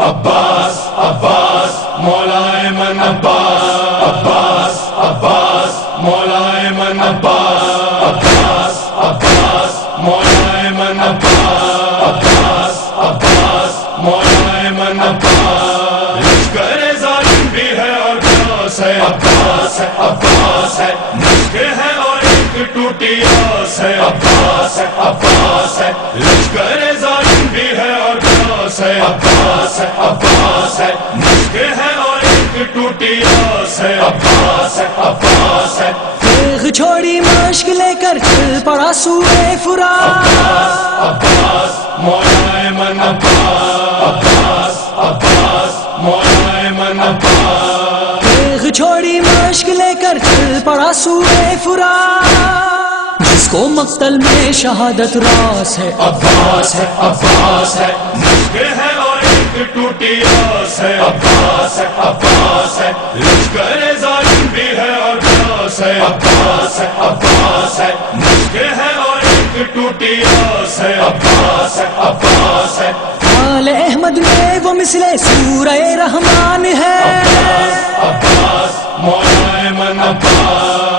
عباس عباس مولا ایمن عباس عباس عباس مولا ایمن عباس عباس عباس مولا ایمن عباس عباس عباس مولا ایمن عباس لشکر ظالم بھی ہے اور پیاس ہے عباس ہے عباس ہے مشکل ہے اور ایک ٹوٹی آس ہے عباس ہے عباس ہے لشکر ظالم بھی ہے اور پیاس ہے عباس ہے عباس ہے مشکل ہے اور ایک ٹوٹی آس ہے عباس ہے عباس ہے تیغ چھوڑی مشق لے کر چل پڑا سوئے فرات عباس مولا ایمن عباس عباس عباس مولا ایمن عباس تیغ چھوڑی مشق لے کر چل پڑا سوئے فرات جس کو مقتل میں شہادت راس ہے عباس ہے عباس ہے مشکل ہے اور ایک ٹوٹی آس ہے عباس ہے عباس ہے لشکر ظالم بھی ہے اور پیاس ہے عباس ہے عباس ہے مشکل ہے اور ایک ٹوٹی آس ہے عباس ہے عباس ہے آل احمد میں وہ مثل سورہ رحمان ہے عباس مولا ایمن عباس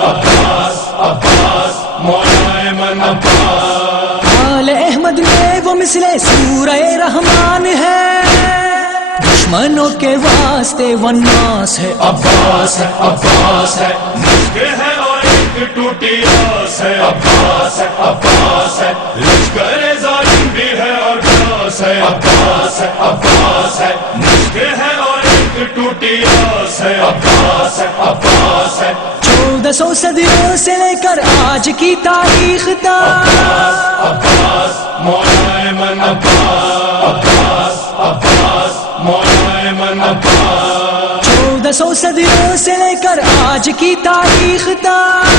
عباس عباس مولا ایمن عباس آل احمد میں وہ مثل سورہ رحمان ہے دشمنوں کے واسطے والناس ہے عباس ہے عباس ہے مشکل ہے اور ایک ٹوٹی آس ہے عباس ہے عباس ہے لشکر ظالم بھی ہے اور پیاس ہے عباس ہے عباس ہے مشکل ہے اور ایک ٹوٹی آس ہے عباس ہے عباس ہے 1400 صدیوں سے لے کر آج کی تاریخ تک عباس مولا ایمن عباس عباس مولا ایمن عباس 1400 صدیوں سے لے کر آج کی تاریخ تک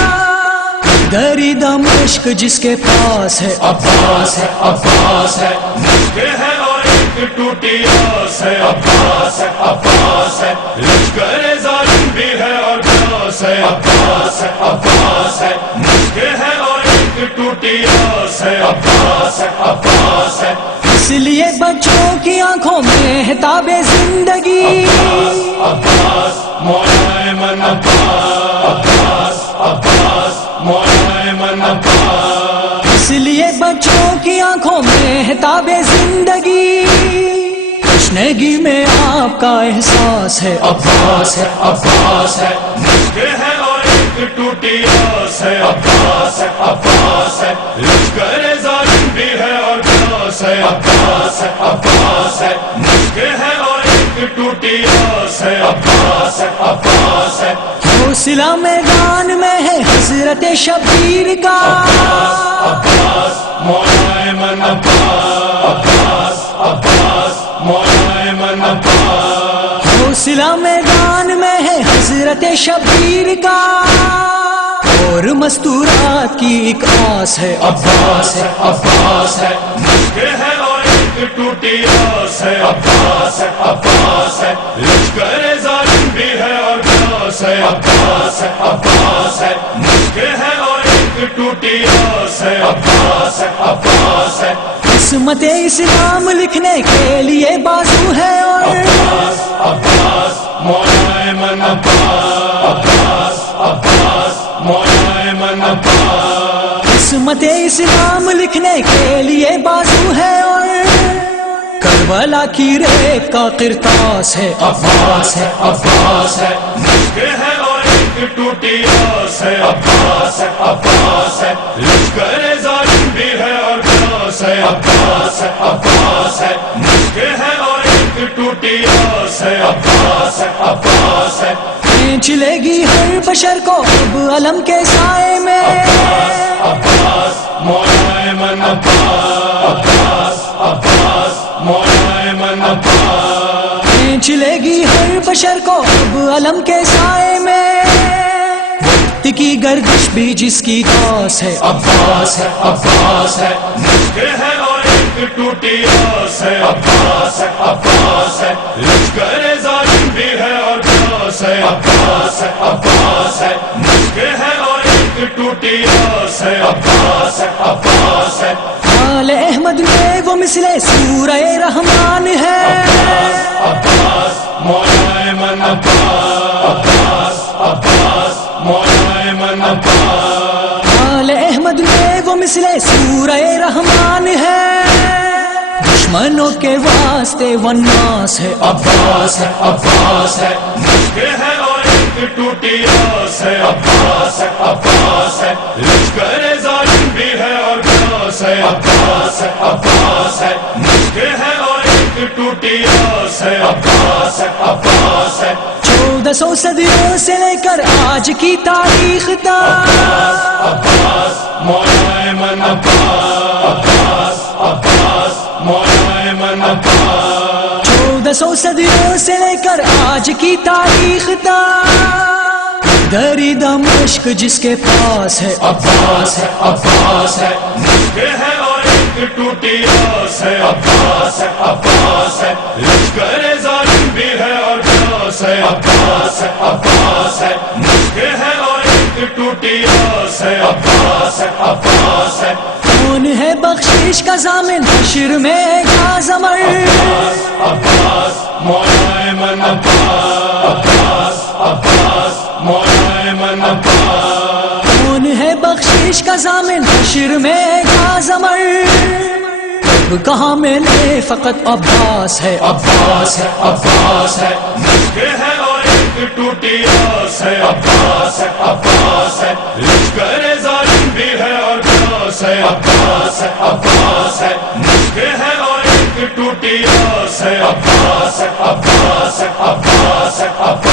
دری دمشق جس کے پاس ہے عباس ہے عباس ہے مشکل ہے اور ایک ٹوٹی آس ہے عباس ہے عباس ہے لشکر ظالم بھی ہے اور پیاس ہے عباس ہے عباس ہے مشکل ہے اور ایک ٹوٹی آس ہے عباس ہے عباس ہے اس لیے بچوں کی آنکھوں میں ہتاب زندگی عباس مولا ایمن عباس عباس مولا ایمن عباس اس لیے بچوں کی آنکھوں میں ہتاب زندگی تشنگی میں آپ کا احساس ہے عباس ہے عباس ہے مشکل ہے اور ایک ٹوٹی آس ہے عباس ہے عباس ہے لشکر ظالم بھی ہے اور پیاس ہے عباس ہے عباس ہے مشکل ہے اور ایک ٹوٹی آس ہے عباس ہے عباس ہے حوصلہ میدان میں ہے حضرت شبیر کا عباس مولا ایمن عباس عباس مولا ایمن عباس حوصلہ میدان میں ہے حضرت شبیر کا اور مستورات کی ایک آس ہے عباس ہے عباس ہے مشکل ہے اور ایک ٹوٹی آس ہے عباس ہے عباس ہے لشکر ظالم بھی ہے اور پیاس ہے عباس ہے عباس ہے مشکل ہے اور ایک ٹوٹی آس ہے عباس ہے عباس ہے قسمت اسلام لکھنے کے لیے بازو ہے اور عباس عباس مولا ایمن عباس عباس مولا ایمن عباس قسمت اسلام لکھنے کے لیے بازو ہے اور کربلا کی ریت کا قرطاس ہے عباس ہے عباس ہے مشکل ہے اور ایک ٹوٹی آس ہے عباس ہے عباس ہے لشکر ظالم بھی ہے اور پیاس ہے عباس ہے عباس ہے مشکل ہے اور ایک ٹوٹی آس ہے عباس ہے عباس ہے کھینچ لے گی ہر بشر کو اب علم کے سائے میں عباس مولا ایمن عباس عباس مولا ایمن عباس کھینچ لے گی ہر بشر کو اب علم کے سائے میں وقت کی گردش بھی جس کی داس ہے عباس ہے عباس ہے مشکل ہے اور ایک ٹوٹی آس ہے عباس ہے عباس ہے لشکر ظالم بھی ہے اور پیاس ہے عباس ہے عباس ہے مشکل ہے اور ایک ٹوٹی آس ہے عباس ہے عباس ہے آل احمد میں وہ مثل سورہ رحمان ہے دشمنوں کے واسطے والناس ہے عباس ہے عباس ہے، مشکل ہے اور ایک ٹوٹی آس ہے عباس ہے عباس ہے، لشکر ظالم بھی ہے اور پیاس ہے عباس ہے عباس ہے، مشکل ہے اور ایک ٹوٹی آس ہے عباس ہے عباس ہے۔ 1400 صدیوں سے لے کر آج کی تاریخ عباس عباس مولا من عباس عباس عباس مولا من عباس، 1400 صدیوں سے لے کر آج کی تاریخ دری دمشق جس کے پاس ہے عباس ہے عباس ہے، مشکل ہے اور ایک ٹوٹی آس ہے عباس ہے عباس ہے، لشکر ظالم بھی ہے اور پیاس ہے عباس ہے عباس ہے، مشکل ہے اور ایک ٹوٹی آس ہے عباس ہے عباس ہے۔ کون ہے بخشش کا ضامن حشر میں کاظمر عباس عباس مولا من عباس عباس عباس مولا من عباس، کون ہے بخشش کا ضامن حشر میں کاظمر کہاں ملے فقط عباس ہے عباس ہے عباس ہے، مشکل ہے اور ایک ٹوٹی آس ہے عباس ہے عباس ہے، لشکر ظالم بھی ہے اور پیاس ہے عباس ہے عباس ہے، مشکل ہے اور ایک ٹوٹی آس ہے عباس ہے عباس ہے عباس ہے عباس